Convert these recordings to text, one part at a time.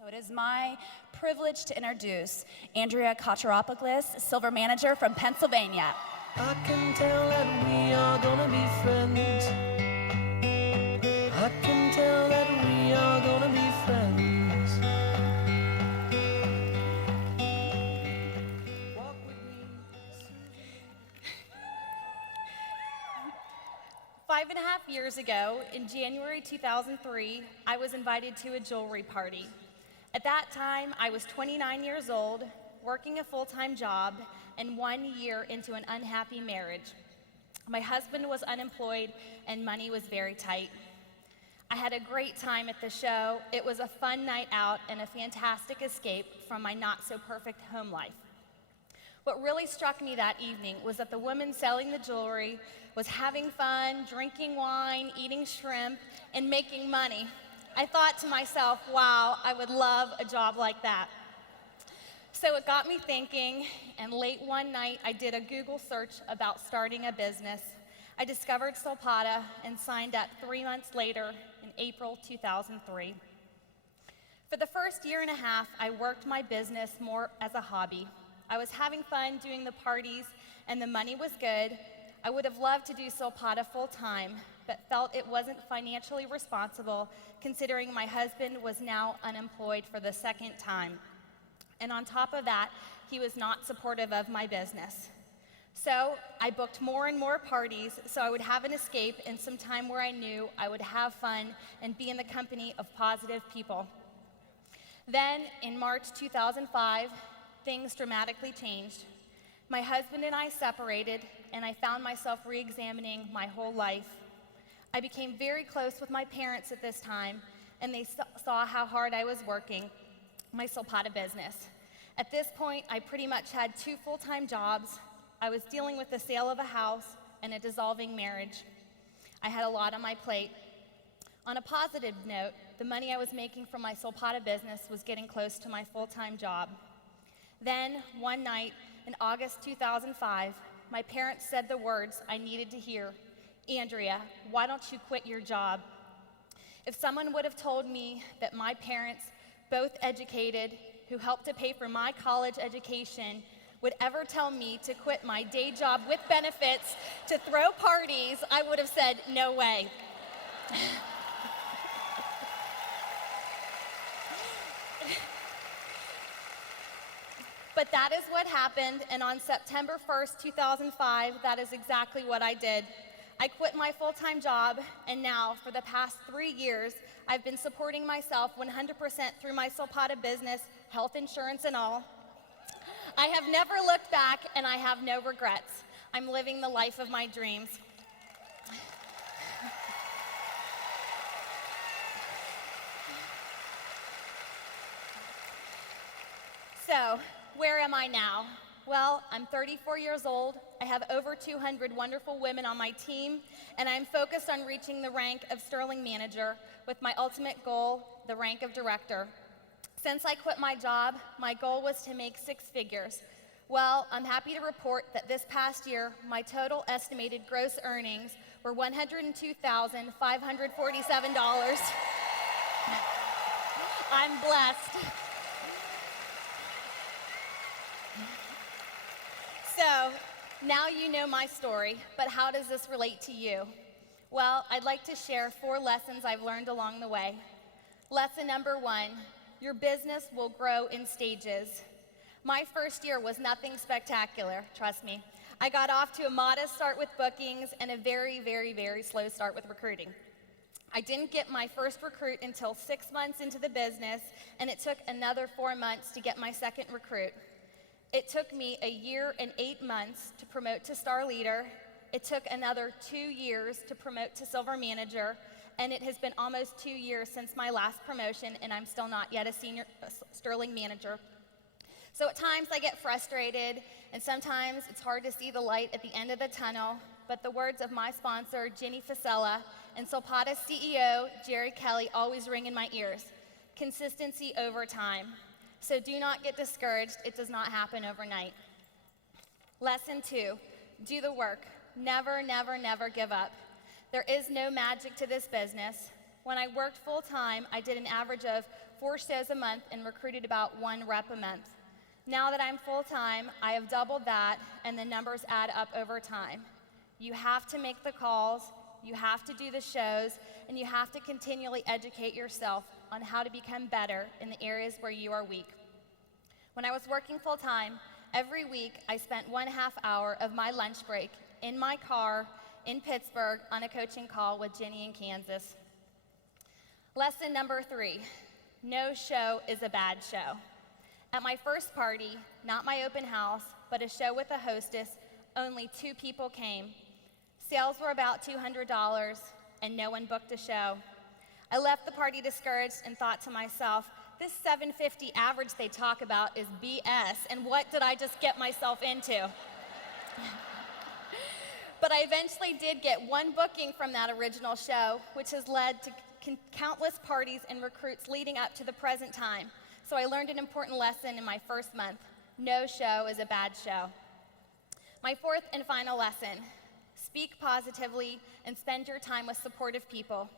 So it is my privilege to introduce Andrea Kotjarapoglus, Silver Manager from Pennsylvania. I can tell that we are gonna be friends. I can tell that we are gonna be friends. Walk with me. 5.5 years ago, in January 2003, I was invited to a jewelry party. At that time, I was 29 years old, working a full-time job, and 1 year into an unhappy marriage. My husband was unemployed, and money was very tight. I had a great time at the show. It was a fun night out and a fantastic escape from my not-so-perfect home life. What really struck me that evening was that the woman selling the jewelry was having fun, drinking wine, eating shrimp, and making money. I thought to myself, wow, I would love a job like that. So it got me thinking, and late one night, I did a Google search about starting a business. I discovered Solpata and signed up 3 months later in April 2003. For the first year and a half, I worked my business more as a hobby. I was having fun doing the parties, and the money was good. I would have loved to do Solpata full-time, but felt it wasn't financially responsible considering my husband was now unemployed for the second time. And on top of that, he was not supportive of my business. So I booked more and more parties so I would have an escape and some time where I knew I would have fun and be in the company of positive people. Then in March 2005, things dramatically changed. My husband and I separated, and I found myself re-examining my whole life. I became very close with my parents at this time, and they saw how hard I was working my Solpata business. At this point, I pretty much had 2 full-time jobs. I was dealing with the sale of a house and a dissolving marriage. I had a lot on my plate. On a positive note, the money I was making from my Solpata business was getting close to my full-time job. Then, one night in August 2005, my parents said the words I needed to hear. Andrea, why don't you quit your job? If someone would have told me that my parents, both educated, who helped to pay for my college education, would ever tell me to quit my day job with benefits to throw parties, I would have said, no way. But that is what happened, and on September 1st, 2005, that is exactly what I did. I quit my full-time job, and now, for the past 3 years, I've been supporting myself 100% through my Solpata business, health insurance and all. I have never looked back, and I have no regrets. I'm living the life of my dreams. So, where am I now? Well, I'm 34 years old. I have over 200 wonderful women on my team, and I'm focused on reaching the rank of Sterling Manager with my ultimate goal, the rank of Director. Since I quit my job, my goal was to make 6 figures. Well, I'm happy to report that this past year, my total estimated gross earnings were $102,547. I'm blessed. So, now you know my story, but how does this relate to you? Well, I'd like to share 4 lessons I've learned along the way. Lesson number 1, your business will grow in stages. My first year was nothing spectacular, trust me. I got off to a modest start with bookings and a very, very, very slow start with recruiting. I didn't get my first recruit until 6 months into the business, and it took another 4 months to get my second recruit. It took me a year and 8 months to promote to Star Leader. It took another 2 years to promote to Silver Manager, and it has been almost 2 years since my last promotion, and I'm still not yet a senior Sterling Manager. So at times I get frustrated, and sometimes it's hard to see the light at the end of the tunnel, but the words of my sponsor, Ginny Fasella, and Solpata's CEO, Jerry Kelly, always ring in my ears. Consistency over time. So do not get discouraged. It does not happen overnight. Lesson 2, do the work. Never, never, never give up. There is no magic to this business. When I worked full-time, I did an average of 4 shows a month and recruited about 1 rep a month. Now that I'm full-time, I have doubled that, and the numbers add up over time. You have to make the calls, you have to do the shows, and you have to continually educate yourself on how to become better in the areas where you are weak. When I was working full-time, every week I spent 1/2 hour of my lunch break in my car in Pittsburgh on a coaching call with Jenny in Kansas. Lesson number 3, no show is a bad show. At my first party, not my open house, but a show with a hostess, only 2 people came. Sales were about $200, and no one booked a show. I left the party discouraged and thought to myself, this $750 average they talk about is BS, and what did I just get myself into? But I eventually did get 1 booking from that original show, which has led to countless parties and recruits leading up to the present time. So I learned an important lesson in my first month. No show is a bad show. My 4th and final lesson, speak positively and spend your time with supportive people.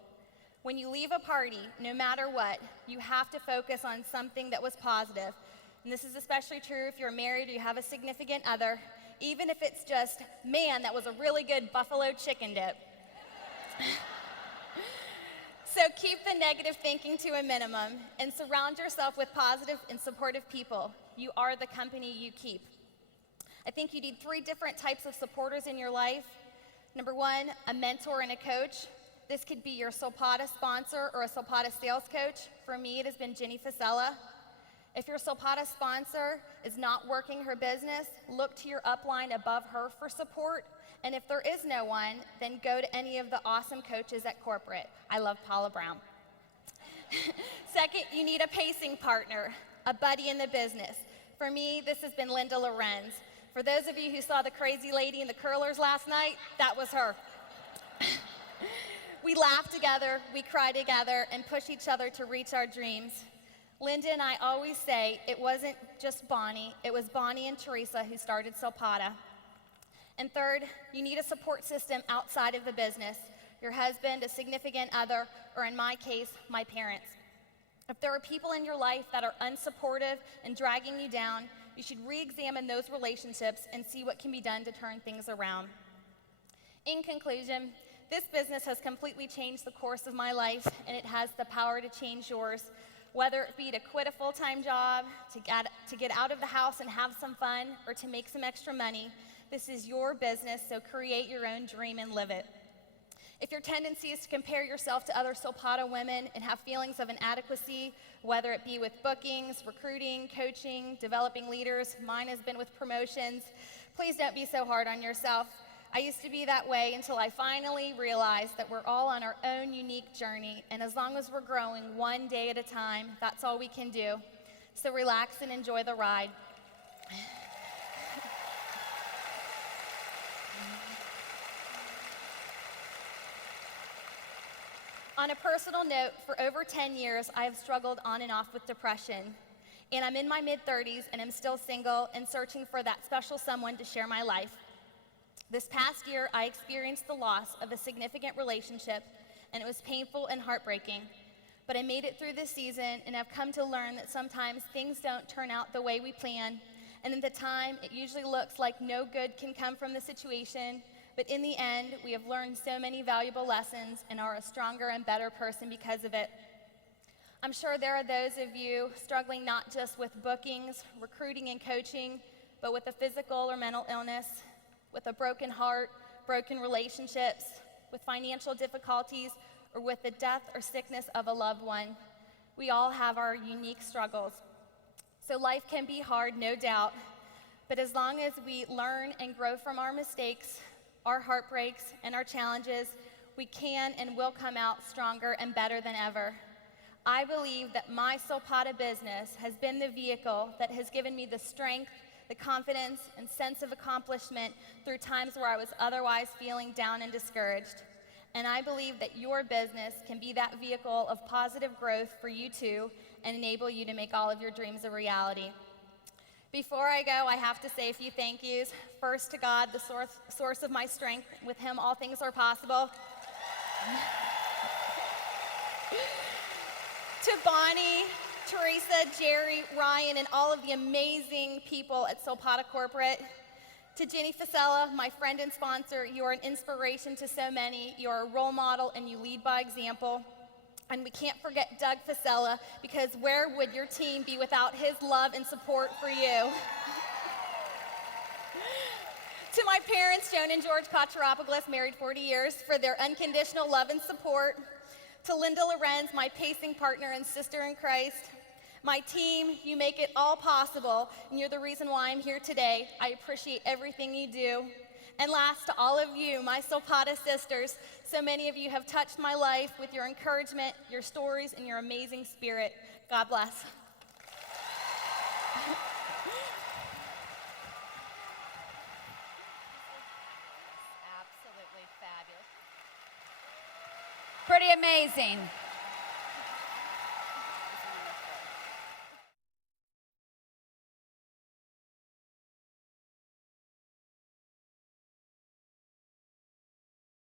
When you leave a party, no matter what, you have to focus on something that was positive. And this is especially true if you're married or you have a significant other, even if it's just, man, that was a really good buffalo chicken dip. So keep the negative thinking to a minimum and surround yourself with positive and supportive people. You are the company you keep. I think you need 3 different types of supporters in your life. Number 1, a mentor and a coach. This could be your Solpata sponsor or a Solpata sales coach. For me, it has been Jenny Fasella. If your Solpata sponsor is not working her business, look to your upline above her for support. And if there is no one, then go to any of the awesome coaches at corporate. I love Paula Brown. Second, you need a pacing partner, a buddy in the business. For me, this has been Linda Lorenz. For those of you who saw the crazy lady in the curlers last night, that was her. We laugh together, we cry together, and push each other to reach our dreams. Linda and I always say it wasn't just Bonnie, it was Bonnie and Teresa who started Solpata. And third, you need a support system outside of the business, your husband, a significant other, or in my case, my parents. If there are people in your life that are unsupportive and dragging you down, you should re-examine those relationships and see what can be done to turn things around. In conclusion, this business has completely changed the course of my life, and it has the power to change yours. Whether it be to quit a full-time job, to get out of the house and have some fun, or to make some extra money, this is your business, so create your own dream and live it. If your tendency is to compare yourself to other Solpata women and have feelings of inadequacy, whether it be with bookings, recruiting, coaching, developing leaders, mine has been with promotions, please don't be so hard on yourself. I used to be that way until I finally realized that we're all on our own unique journey, and as long as we're growing 1 day at a time, that's all we can do. So relax and enjoy the ride. On a personal note, for over 10 years, I have struggled on and off with depression. And I'm in my mid-30s, and I'm still single and searching for that special someone to share my life. This past year, I experienced the loss of a significant relationship, and it was painful and heartbreaking. But I made it through this season, and I've come to learn that sometimes things don't turn out the way we plan. And at the time, it usually looks like no good can come from the situation. But in the end, we have learned so many valuable lessons and are a stronger and better person because of it. I'm sure there are those of you struggling not just with bookings, recruiting, and coaching, but with a physical or mental illness, with a broken heart, broken relationships, with financial difficulties, or with the death or sickness of a loved one. We all have our unique struggles. So life can be hard, no doubt, but as long as we learn and grow from our mistakes, our heartbreaks, and our challenges, we can and will come out stronger and better than ever. I believe that my Solpata business has been the vehicle that has given me the strength, the confidence, and sense of accomplishment through times where I was otherwise feeling down and discouraged. And I believe that your business can be that vehicle of positive growth for you too and enable you to make all of your dreams a reality. Before I go, I have to say a few thank yous. First to God, the source of my strength. With him, all things are possible. To Bonnie, Teresa, Jerry, Ryan, and all of the amazing people at Solpata Corporate. To Jenny Fasella, my friend and sponsor, you are an inspiration to so many. You are a role model and you lead by example. And we can't forget Doug Fasella, because where would your team be without his love and support for you? To my parents, Joan and George Kotjarapoglus, married 40 years, for their unconditional love and support. To Linda Lorenz, my pacing partner and sister in Christ. My team, you make it all possible, and you're the reason why I'm here today. I appreciate everything you do. And last, to all of you, my Solpata sisters, so many of you have touched my life with your encouragement, your stories, and your amazing spirit. God bless. Pretty amazing.